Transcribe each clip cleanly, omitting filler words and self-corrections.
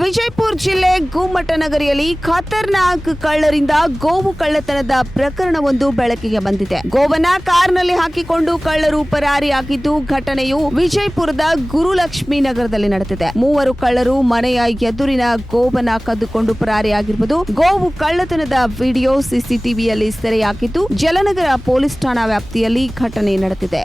ವಿಜಯಪುರ ಜಿಲ್ಲೆ ಗುಮ್ಮಟನಗರಿಯಲ್ಲಿ ಖತರ್ನಾಕ್ ಕಳ್ಳರಿಂದ ಗೋವು ಕಳ್ಳತನದ ಪ್ರಕರಣವೊಂದು ಬೆಳಕಿಗೆ ಬಂದಿದೆ. ಗೋವನ್ನ ಕಾರ್ನಲ್ಲಿ ಹಾಕಿಕೊಂಡು ಕಳ್ಳರು ಪರಾರಿಯಾಗಿದ್ದು ಘಟನೆಯು ವಿಜಯಪುರದ ಗುರುಲಕ್ಷ್ಮಿ ನಗರದಲ್ಲಿ ನಡೆದಿದೆ. 3 ಕಳ್ಳರು ಮನೆಯ ಎದುರಿನ ಗೋವನ್ನ ಕದ್ದುಕೊಂಡು ಪರಾರಿಯಾಗಿರುವುದು. ಗೋವು ಕಳ್ಳತನದ ವಿಡಿಯೋ ಸಿಸಿಟಿವಿಯಲ್ಲಿ ಸೆರೆಯಾಗಿದ್ದು ಜಲನಗರ ಪೊಲೀಸ್ ಠಾಣಾ ವ್ಯಾಪ್ತಿಯಲ್ಲಿ ಘಟನೆ ನಡೆದಿದೆ.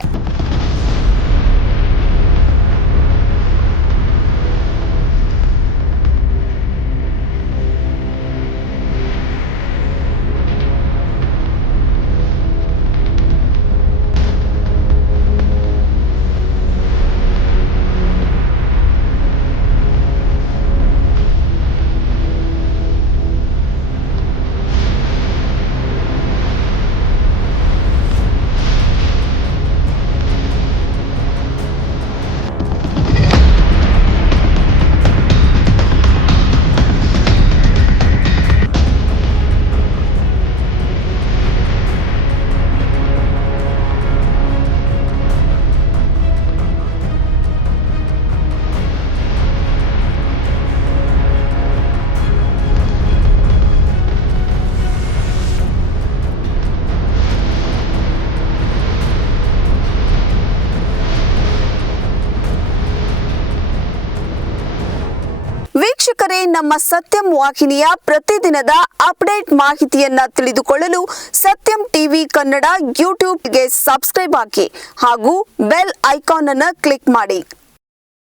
ವೀಕ್ಷಕರೇ, ನಮ್ಮ ಸತ್ಯಂ ವಾಹಿನಿಯ ಪ್ರತಿದಿನದ ಅಪ್ಡೇಟ್ ಮಾಹಿತಿಯನ್ನ ತಿಳಿದುಕೊಳ್ಳಲು ಸತ್ಯಂ ಟಿವಿ ಕನ್ನಡ ಯೂಟ್ಯೂಬ್ಗೆ ಸಬ್ಸ್ಕ್ರೈಬ್ ಆಗಿ ಹಾಗೂ ಬೆಲ್ ಐಕಾನ್ ಅನ್ನು ಕ್ಲಿಕ್ ಮಾಡಿ.